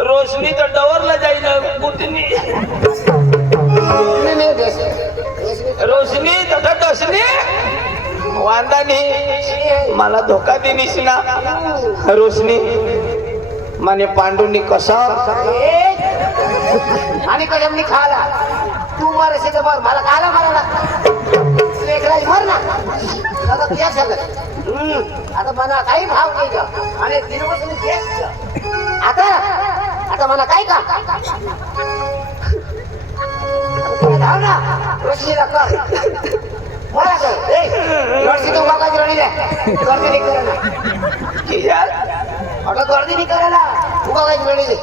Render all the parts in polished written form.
रोशनी तर डवरला जाईल कुठनी रोशनी तथा डसनी वांदा नाही मला धोका देनीस ना रोशनी माने पांडुनी कसा आणि कदमनी खाला तू मर असे तर मला खाला मारायला लेकराई मर ना आता त्या सगळं आता मला काही भाव नाही का आणि दिनपासून तेच आता आता मला काय का धाव ना रोशनीला कर मला कर लडशी तू बघा रणी रे गर्दी नाही करायला की यार आता गर्दी नाही करायला तू बघायची रणी रे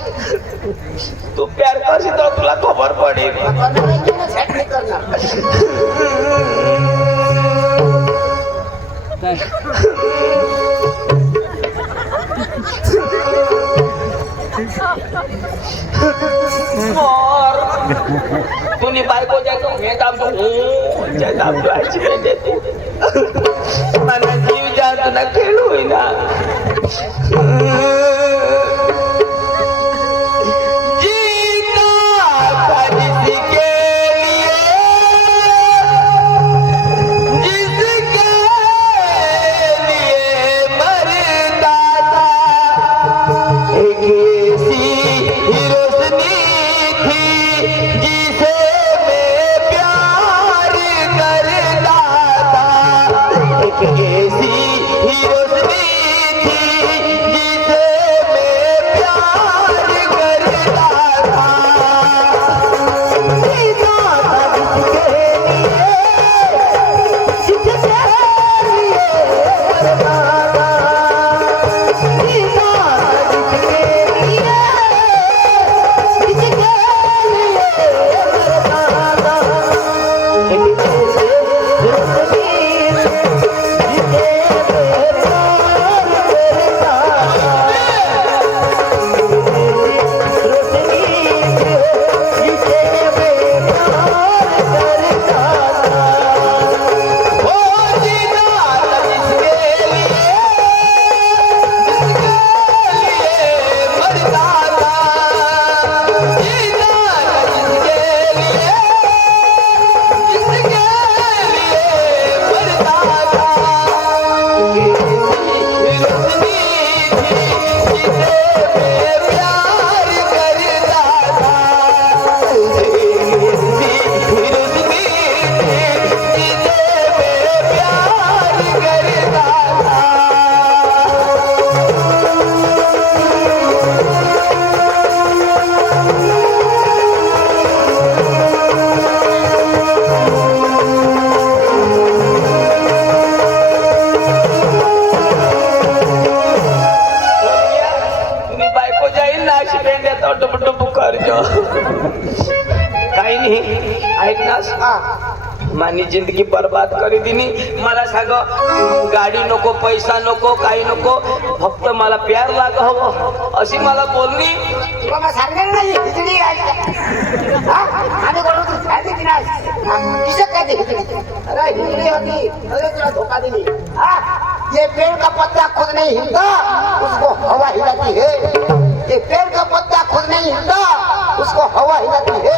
तू प्यार करशी तर तुला खबर पडेल सेट नाही करणार तुम्ही बायको जायचो हे दाबतो दाबतो आजी देते मला जीव जात ना खेळू ना काही नाही ऐक ना मानी जिंदगी बर्बाद करी दिनी मला सांग गाडी नको पैसा नको काही नको फक्त मला प्यार लाग हवं अशी मला बोलली तुला सांगणार नाही खिचडी आणि काय अरे हिंदी होती अरे तुला धोखा दिली ये पेड़ का पत्ता खुद नहीं हिलता उसको हवा हिलाती है ये पेड़ का पत्ता खुद नहीं हिलता उसको हवा हिलाती है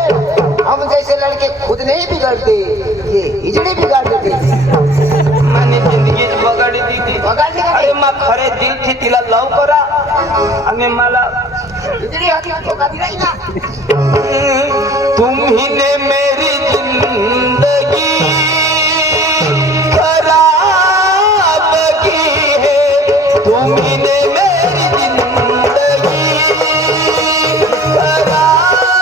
हम जैसे लड़के खुद नहीं बिगड़ते ये हिजड़ी बिगाड़ देते मैंने जिंदगी बगाड़ी दी थी अरे माँ खरे दिल थी तिला लव करा आणि मला हिजड़ी होती धोखा दिला ना तुम्हीने मेरी जिंदगी खराब की है तुम्हीने मेरी जिंदगी खराब की है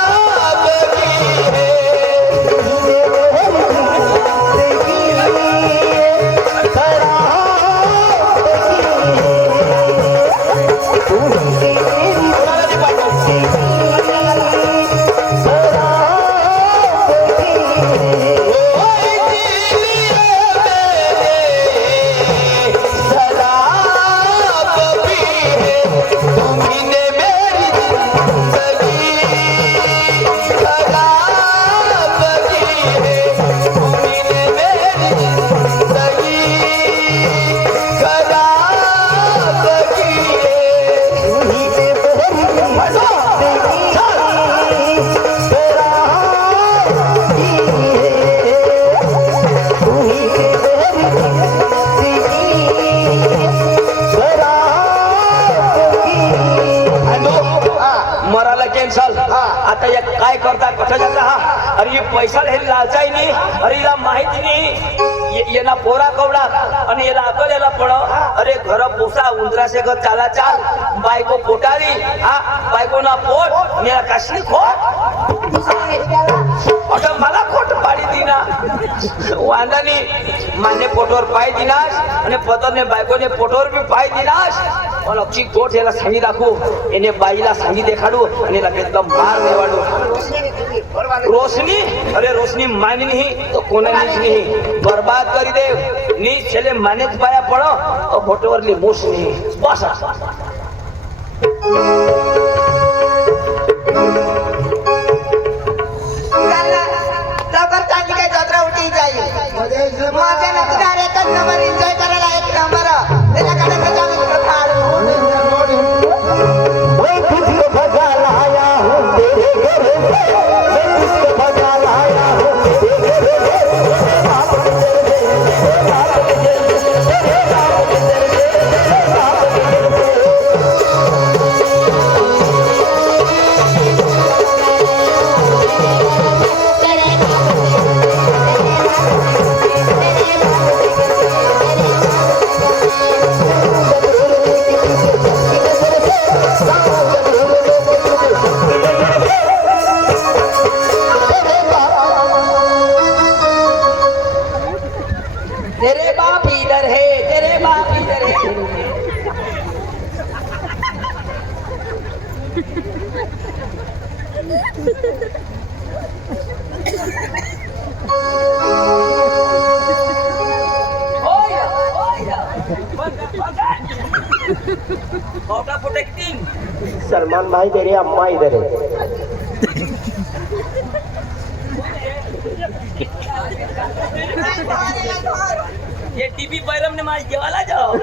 आता या काय करता कसा जाता हा अरे ये पैसा हे लाचाई नाही अरे याला माहिती नाही येना पोरा कवडा आणि याला अकल याला पड अरे घर पोसा उंदराशे घर चाला चाल बायको पोटाली हा बायको ना पोट मेरा कसली खोट आता मला खोट पाडी दिना वांदानी मान्य पोटवर पाय दिनाश आणि पतरने बायकोने पोटवर बी पाय दिनाश पण अक्षी गोठ याला सांगी दाखवू याने बाईला सांगी देखाडू आणि याला एकदम मार देवाडू रोशनी अरे रोशनी मानी नहीं तो कोणानीच नहीं बर्बाद करी दे नी छेले मानेच पाया पडो तो फोटोवरली मूस नहीं बस लवकर चांदी काय जत्रा उठी जाईल माझ्या नंतर एकच नंबर एन्जॉय करायला एक नंबर त्याच्याकडे त्याच्यामध्ये तेरे बाप इधर है तेरे बाप इधर है सलमान भाई तेरी अम्मा इधर है ये टीवी बैरम ने मार जेवाला जाओ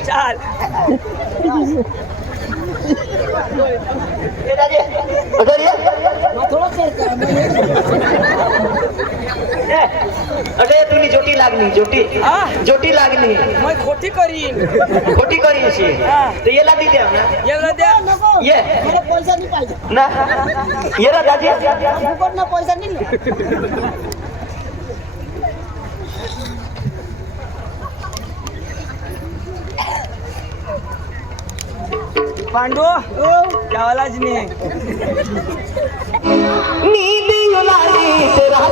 चाल अरे तुनी जोटी लागली जोटी जोटी लागली मैं खोटी करीन खोटी करी अशी तर याला दी द्या ना याला द्या ये मला पैसा नाही पाहिजे ना ये रा दाजी फुकटनं पैसा नाही पांडू जेवायलाच नाही नींद युलानी तेरा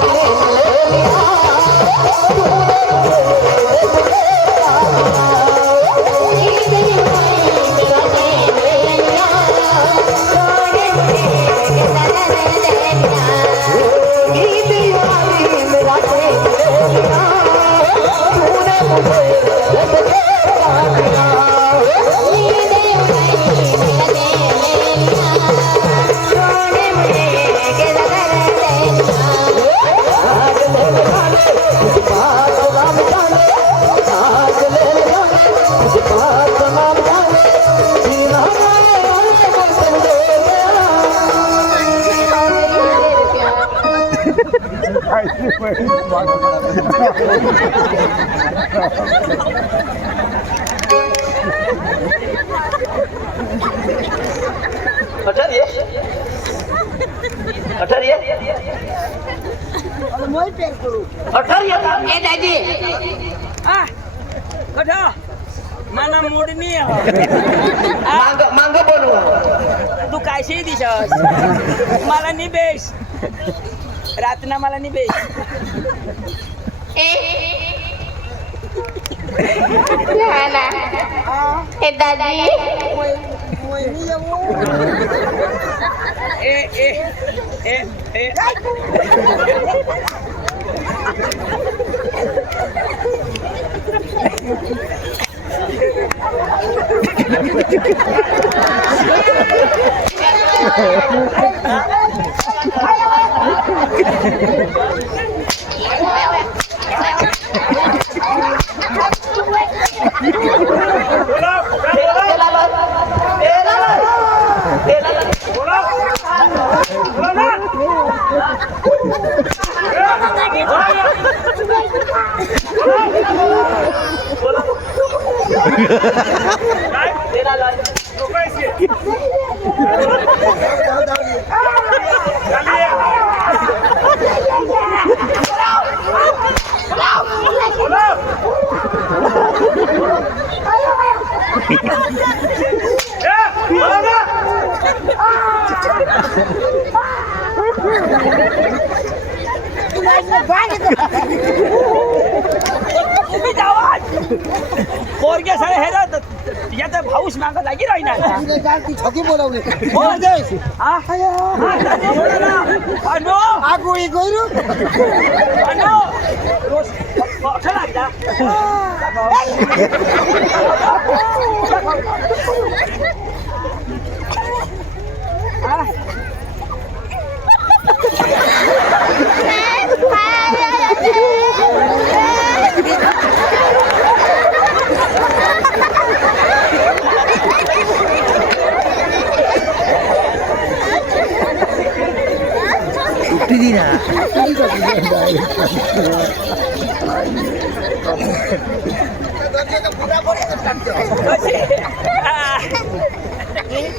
अठर ये अठर ये अठर ये ए दादी कठा मला मूड नाही मांग मांग बोलू तू कायशी दिसस मला निबेश रातना मला निबेश ए दादी ए ए ए ए पोरगे सगळे हे याचा भाऊस मागं लागी राहील छकी बोलावली आगोळी गोयरू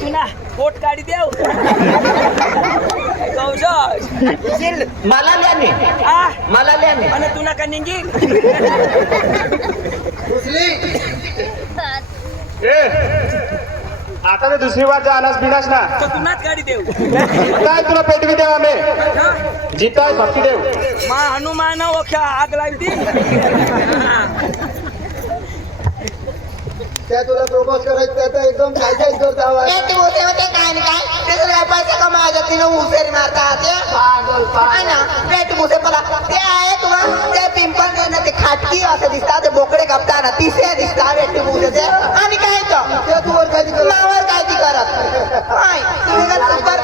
तुला पोट काढी देऊ मला ल्याने मला ल्याने आणि तुला का निघी आता तर दुसरी बार जानास बिनास ना तर तुलाच गाडी देऊ काय तुला पेटवी देव आम्ही जिताय भक्ती देव मा हनुमान ओख्या आग लागली त्या तुला प्रपोज करायचं त्याचा एकदम काय काय करता ए ते उसे होते काय नाही काय ते सगळे पैसे कमायचे तिने उसेरी मारतात ते आहे ना पेट मुसे पला ते आहे तुला ते पिंपल नाही ना ते खाटकी असं दिसतात ते बोकडे कापताना तिसे दिसतात पेट मुसेचे आणि काय तो ते तू वर काय करत नावर काय ती करत हाय तुम्ही का सुपर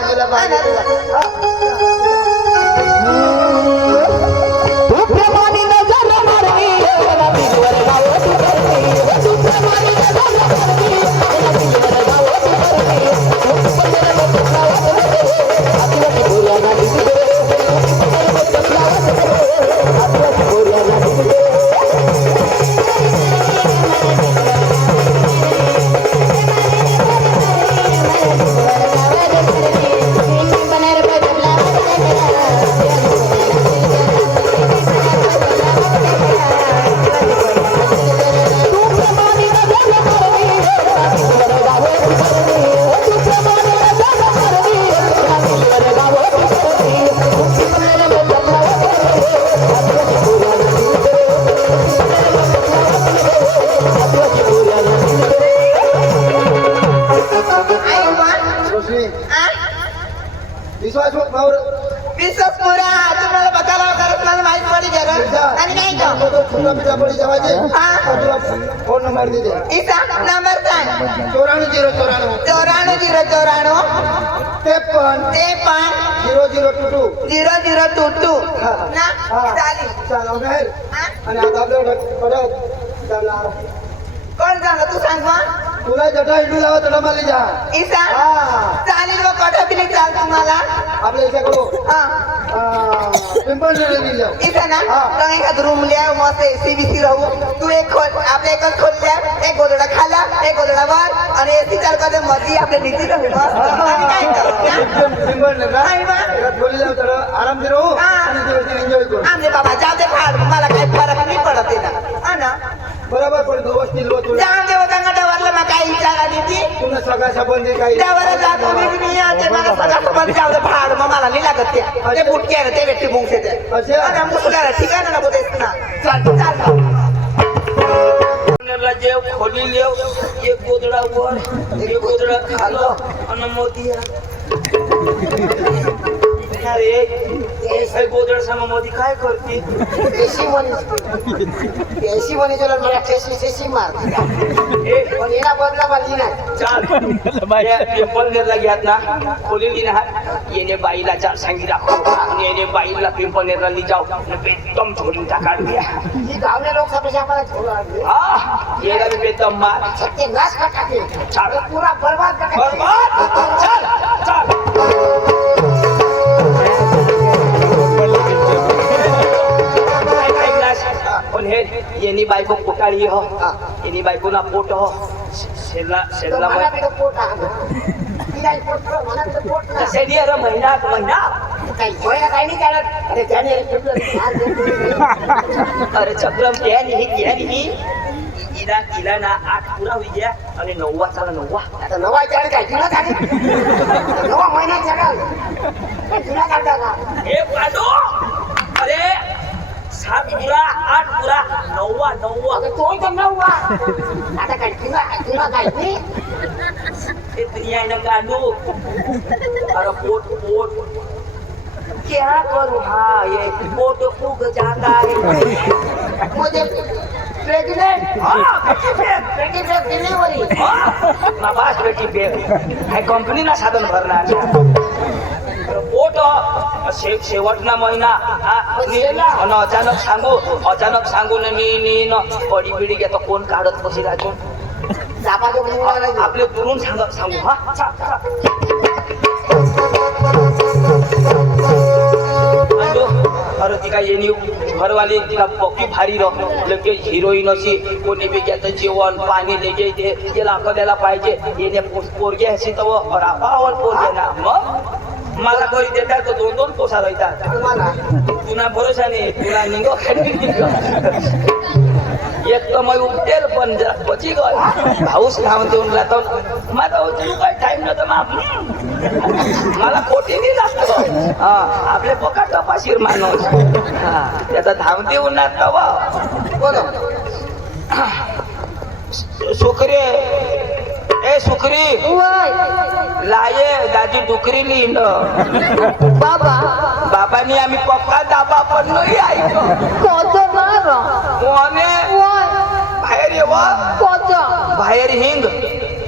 तू प्रेमाने नजर मारली मला बिजवर गाव तू करते तू प्रेमाने नजर मारली मला बिजवर गाव तू करते तू पंधरा लोक गावात होते आदिवासी बोल्या ना दिसते आदिवासी बोल्या ना दिसते विश्वास पुरा तुम्हाला बघायला करत मला माहित पडी जरा आणि नाही का फोन नंबर दे इसा नंबर सांग 94 94 53 0022 ना चालेल चालेल हा? आणि आता आपल्याला परत चालला कोण झालं तू सांग मग तुला जटा हिंडू लावा तडा मारली जा इसा हा चालेल मग कोठा बी नाही चाल तुम्हाला आपल्या इथे करू हा पिंपल दिली जाऊ इसा ना हा. तो एखाद रूम लिया मस्त एसी बीसी राहू तू एक खोल आपल्या एकच खोल लिया एक गोदडा खाला साडे गोदडावर आणि एसी चालकाच्या मध्ये आपल्या नीती आणि काय आराम दे राहू एन्जॉय करू आमचे बाबा जाऊ दे फाड मला काही फरक नाही पडत आहे ना हा ना बरोबर पडतो व्यवस्थित लो तुला जाऊ दे होता डवरला मग काही विचार आली ती तुला सगळा संबंधी काही डवर जातो मी ते मला सगळं पण जाऊ दे फाड मग मला नाही लागत ते बुटके आहे ते व्यक्ती बुंगसे ते असे मुसला ठिकाण ना बोलतेस ना चाल चाल जेव खोली लेव एक गोदडा वर एक गोदडा खालो आणि मोदी अरे हे गोदड सम मोदी काय करते एसी म्हणे चला मला ठेसी मार पण येना बदला पाहिजे ना चाल पिंपल नेरला घ्यात ना खोली ना येणे बाईला चाल सांगी दाखव आणि येणे बाईला पिंपल नेरला जाऊ एकदम झोडून टाकाड घ्या ही गावले लोक सगळे आम्हाला ठेवलं हा येला भी बेदम मार सत्य नाश का टाके चाल पूरा बर्बाद का बर्बाद चल चल पण हे येनी बायको कुटाळी हो येनी बायको ना पोट हो शेला शेला मला भी तो पोट आहे तिला पोट मला भी तो पोट ना शेली अरे महिना काही होईना काही नाही करत अरे त्याने अरे चक्रम ही इला इला ना 8 पुरा होई गया आणि 9वा चाला 9वा आता नवा चाल काय जुना चाल नवा महिना चाल जुना चालता का ए पाडो अरे 7 पुरा 8 पुरा 9वा अरे तो तर नवा आता काय जुना काय नाही ए दुनिया ना गांडू अरे पोट क्या करूं हाँ ये पोट फूक जाता है मुझे प्रेग्नेंट प्रेग्नेंट डिलीवरी ना बास बेटी बे है कंपनी ना साधन भरणार पोट शेवटना महिना आणि अचानक सांगू नी पडी बिडी घेतो कोण काढत कशी राहतो आपले दुरून सांगू हा अरे तिका येणी घरवाली तिका पक्की भारी लगे हिरोईन अशी कोणी बी घेतं जेवण पाणी लेगे ते त्याला कद्याला पाहिजे येणे पोरगे अशी तर रापावल पोरगे ना मग मला घरी देतात तर 2-2 पोसा राहतात तुला भरोसा नाही तुला निघो एक तर मग उठेल पण जरा बची गय भाऊस काम देऊन राहतो माझा तुला काय टाइम नव्हतं मला खोटी नाही लागतो हा आपले पका तपाशीर माणूस हा त्याचा धाम देऊन ना तवा बोलो सुखरे ए सुखरी लाये दादी डुकरी लिहिण बाबांनी आम्ही पक्का दाबा पण नाही ऐकतो कोणे बाहेर येवा बाहेर हिंग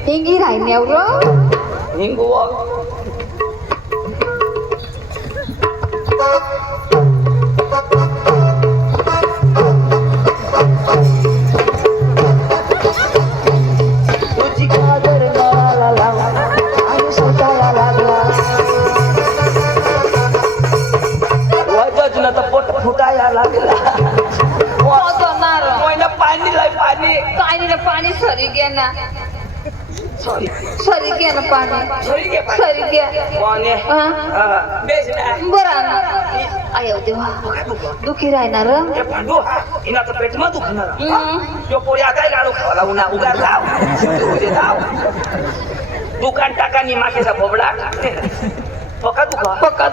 हिंगी राहिल्यावर हिंग पोट फुटायला लागला पाणी पाणी सरी घ्या ना सॉरी सरी घ्या ना पाणी सरी घ्या कोणे बेस ना बरं आयो देवा दुखी राहणार हे भांडू हिना तर पेटमा दुखणार जो पोळी आता लाडू खावाला उन्हा उगार जाव दुकान टाका नि माखेचा भोबडा पका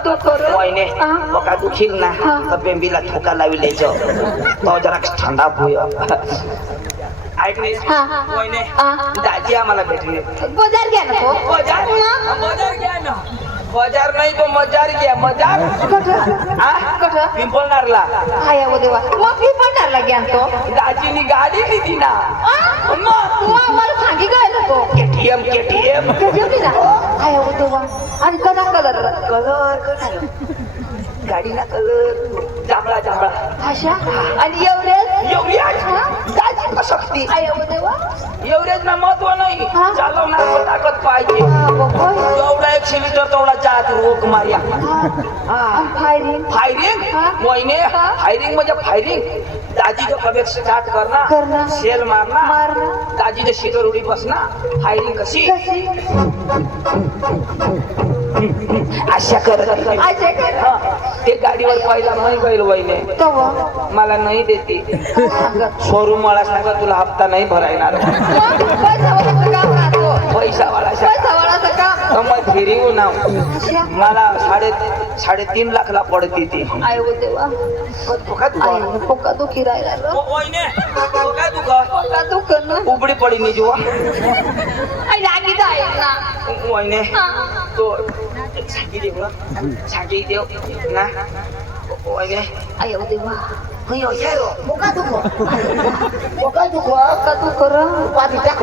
दुख वहिने पका दुखील ना तर बेंबीला ठोका लावी लेजो तो जरा ठंडा भूय ऐक नाही वहिने दाजी आम्हाला भेटली बाजार घ्या ना बाजार घ्या ना बाजार नाही तो मजार घ्या मजार पिंपळनारला आया देवा मग पिंपळनारला घ्या तो दाजीनी गाडी दिली ना मला सांगी काय तो केटीएम ना आया देवा आणि कलर गाडीला कलर जांभळा अशा आणि एवढेच दाजी शक्ती आया देवा एवढेच ना महत्व नाही चालवणार ताकद पाहिजे एवढा 100 लिटर तेवढा जात रोक मार्या फायरिंग फायरिंग वहिने फायरिंग म्हणजे फायरिंग दाजी जो कभी स्टार्ट करना करना. सेल मारना मारना. दाजी जो सीटर उडी बसना फायरिंग कशी कशी अशा करत असे कर हा, ते गाडीवर पहिला नाही गैल वहिने तेव्हा मला नाही देते काय सांगा शोरूम वाला सांगा तुला हप्ता नाही भरायणार पैसावाल्याचं काम राहतो पैसा वाला पैसावाल्याचं काम मग फिरिंग नाव अशा. मला 3.5 लाखला पडते ती आय हो देवा आय पोका दुखी राहिला रे. पोका दुखणं उबडी पडी नि जुवा आई रागी जाईल ना वहिने हा. तो छाकी देव ना छाकी देव ना वहिने आय हो देवा कहीं होशारो पोका दुखो पोका दुखो पोका दुख र पाठी टाक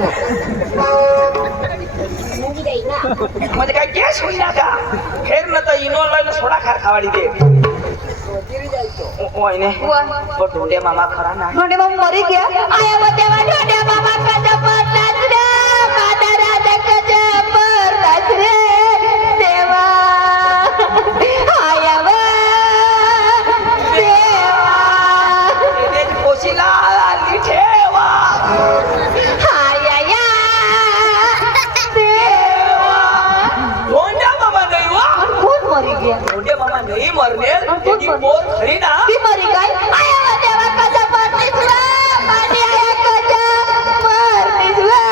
म्हणजे काय गॅस होईना का फेर न तर इनोल वाला सोडा खार खावाडी दे वहिने तो ढोंडे मामा खरा ना ढोंडे मामा मरी गया आय हो देवा ढोंडे मामा कजा पडलाच रे माझा राजा कजा पडलाच रे देवा आय हो देवा पोशीला आली ठेवा आय आय देवा ढोंडे मामा नाही वा कोण मरी गया ढोंडे मामा नाही मरणे कोण ती पोर खरी ना ती मरी काय आय हो देवा कजा पडलीस रे माझी आय कजा पडलीस रे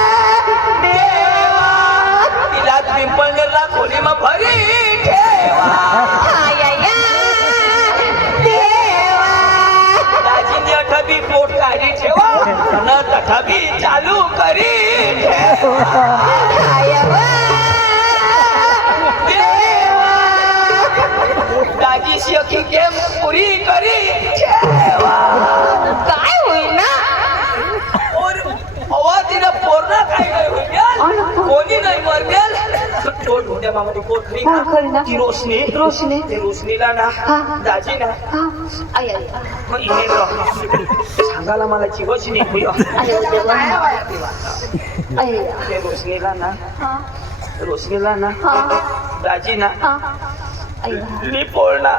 देवा तिला पिंपळनेरला खोली मग भरी ठेवा आय आय देवा दाजीने अठबी पोट काढी ठेवा न तठबी चालू करी ठेवा आय वा देवा दाजीशी अखी गेम पुरी करी ठेवा काय होईल ना और अवाजीने पोरना काय होईल कोणी नाही मरनेल तो ढोंड्या मामाने पोट खरी कोण खरी ना? ती रोशनी रोशनी ते रोशनीला ना हा. दाजी ना हा आय आय मग इने सांगायला मला जीवच नाही आय देवा आय ते रोशनीला ना हा रोशनीला ना हा दाजी ना हा आय मी पोळना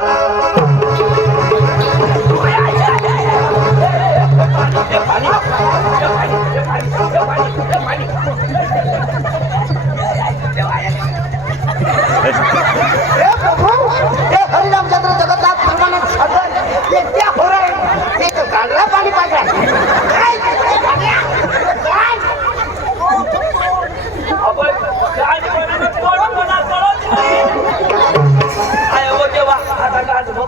हरिरामचंद्र जगन्नाथ परमानंद सागर ये क्या हो रहा है ये तो गांगला पानी पास रहा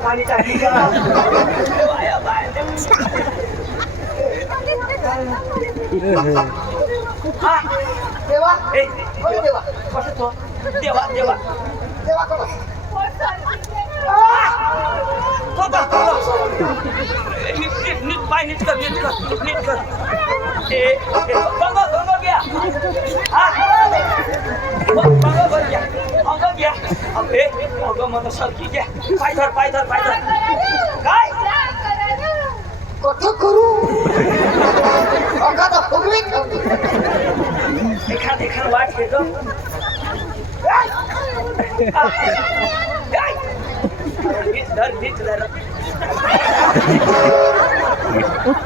पाणी टाकी देवा होय देवा देवा देवा देवा कोण नीट पाय नीट कर बंग घ्या बंग भर घ्या अंग घ्या अबे अगं मन सारखी घ्या पाय धर काय कथ करू अगं फुगवी एखाद वाट घेतो धर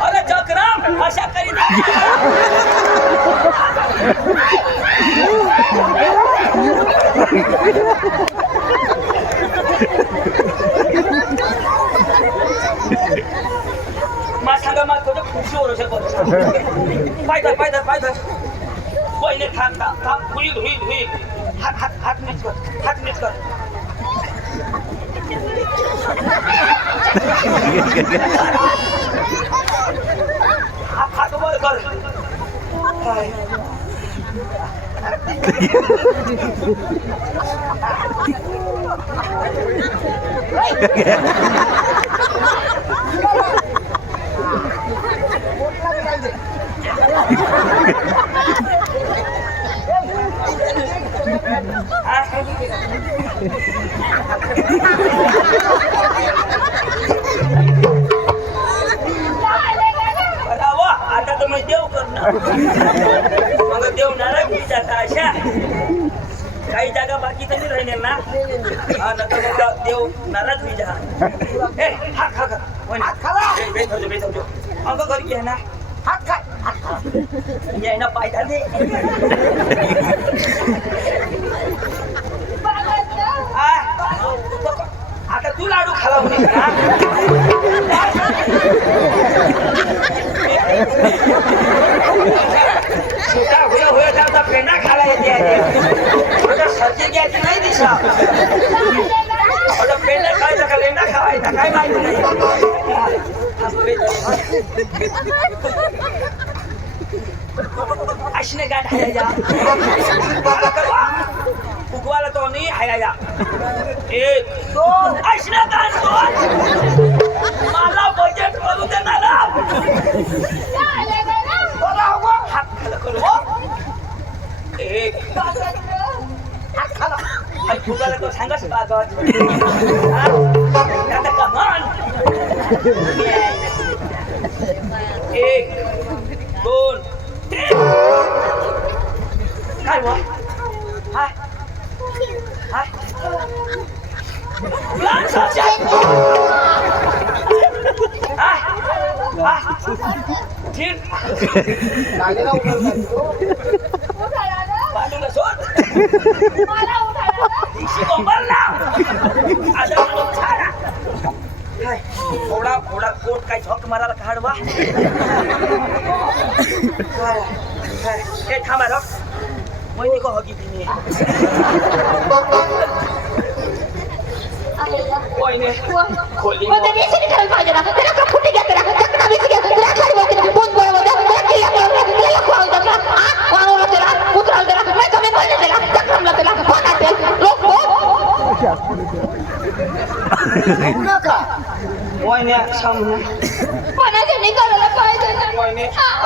अरे चक्राम अशा करीत माझ्या मात खुशी ओळू शकत पाय धर कोणी थांब होईल हात नीट कर हात वर कर आता तर मग देव करणार मग देव नाराज की जाता अशा काही जागा बाकी तरी राहिल्या ना हा नका मग देव नाराज होई जा हात खा अंग घरी घे ना हात काय ये ना पायदा दे आ, आता तू लाडू खाला म्हणे का? छोटा होय आता पेंडा खाला येते सर्दी घ्यायची नाही दिशा पेंडा खायचा का लेंडा खावायचा काय माहिती नाही अशने गाठ हाया फुगवाला तो नाही हाया 1 2 अशने गाठ मला बजेट करू दे ना हात खाला करू 1 हात खाला आई फुगवाला तो सांगस बाजत आता कमान 1 2 काय बा हाय हाय लान सचाय हाय हाय ठीक नागेला उठवला बाजूला सोड दिशी बंबल ना आता लोक छाडा काय थोडा कोट काय झोक मारायला काढवा काय थांबा रो महिने को होगी बिनी कोईने खोली कोईने सामने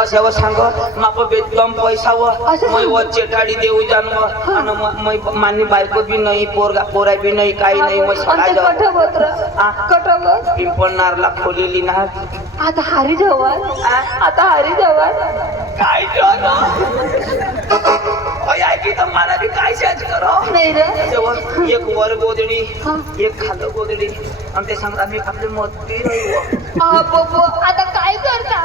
असं सांग माप बेदम पैसा व मै व चेटाडी देऊ जाणव आणि मै मानी बायको बी नाही पोरा बी नाही काही नाही मग सकाळ पिंपळनारला खोलेली ना आता हरी जवळ काय ऐकी तर मला बी काय शेज करो नाही रे तेव्हा एक वर गोदडी एक खालं गोदडी आणि ते सांगता मी आपली मोठी राहील आता काय करता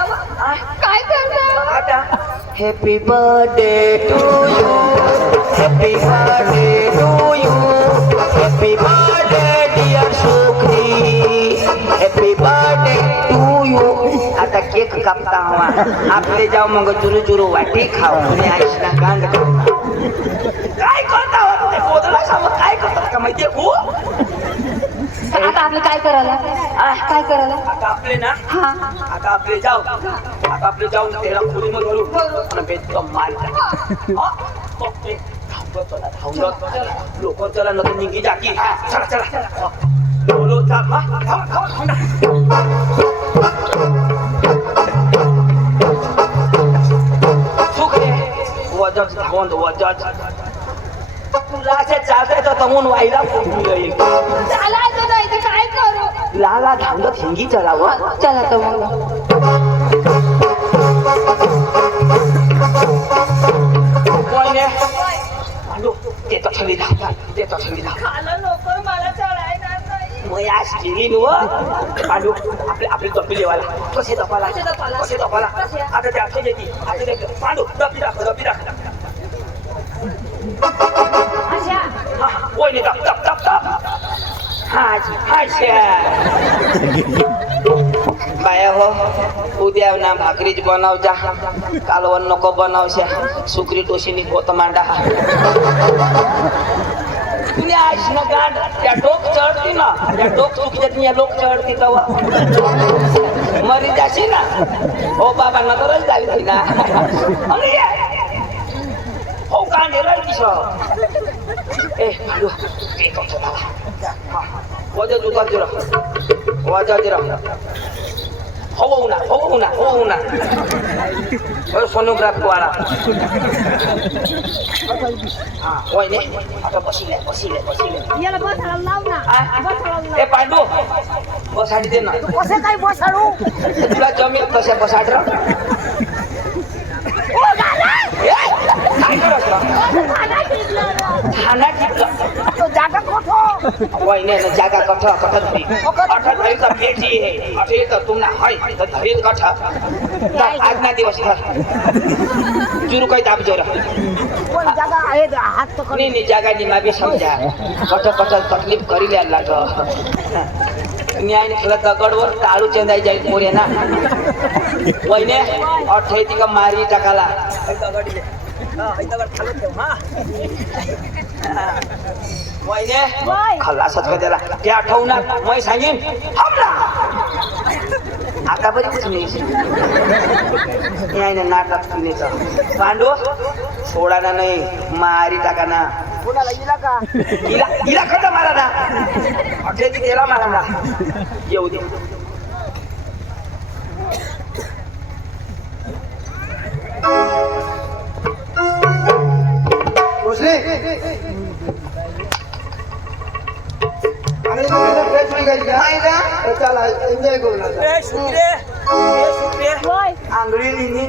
आता happy birthday to you happy birthday to you happy birthday dear सुखी हॅपी बर्थडे टू यू आता केक कापता हवा आपले जाऊ मग चुरू चुरू वाटी खाऊ आणि आईशना गांड काय करता ते बोलला सांग काय करतात का माहितीये हो आता आपलं काय करायला आता आपले ना आता आपले जाऊ त्याला खोली मग घालू आणि बेदम मार लोक चला नको निघी जाती चला बोलो चाल सुख रे वजज धावून वजज तुला असे चालतंय तर तमून व्हायला येईल चालायचं नाही तर काय करू लागा धावत हिंगी चढावं चला तर मग कोयने पांडू ते तर थंडी धाव खाला नको मला चढायला नाही मग आज केली व पांडू आपली दपी लेवाला कसे दपाला आता ते आठवण येते पांडू दपी दाखव अच्छा कोयने दप हाय बाया हो उद्या ना भाकरीच बनवजा कालवण नको बनवशा सुकरी टोशीनी होत मांडा तुम्ही आईश ना गांड त्या डोक चढती ना त्या डोक चुकीच्या तुम्ही लोक चढती तवा मरी जाशी ना हो बाबा नजरच जावी ना हो कांडे राहिली ए भांडू वजन उतर जरा हो ना सोनोग्राफ वाला होय ने आता बसिले याला बसायला लाव ना ए पांडू बसाडी दे ना कसं काय बसाडू तुला जमीन कसे बसाड रा काय करत ठाणा टिकला तो जागा कोठो वहिनी न जागा कठ कठ धरी कठ धरी त भेटी हे अठे त तुमना है त धरी कठ आज ना दिवस था जुरु कई दाब जोरा कोण जागा आहे हात तो नहीं नहीं जागा नहीं मैं भी समझा कठ कठ तकलीफ करी ले लाग न्याय ने खेला दगडवर टाळू चंदाई जाई मोरे ना वहिनी अठे ती का मारी टाकाला दगडी दे दगड खालत ठेव हा वहिनी खल्लासच कदेला ते आठवणार मैं सांगेन हमला आता बरी कुछ नाही न्याय ने नाटक सुनेचं पांडू सोडा ना नाही मारी टाका ना कोणाला इला का इला खता मारा ना अठे ती गेला मारा ना येऊ दे भोसले आणि फ्रेश होई गाडी नाही ना चला एन्जॉय करू ना आंघोळी लिहिली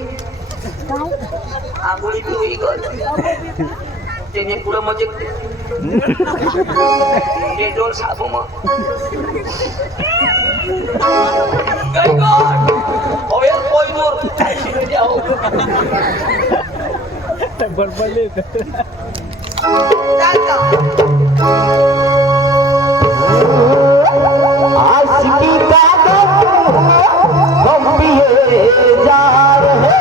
आंघोळी पिवळी गल त्याने पुढं म्हणजे डेटोल साबू मग आशिकी का हम भी जा रहे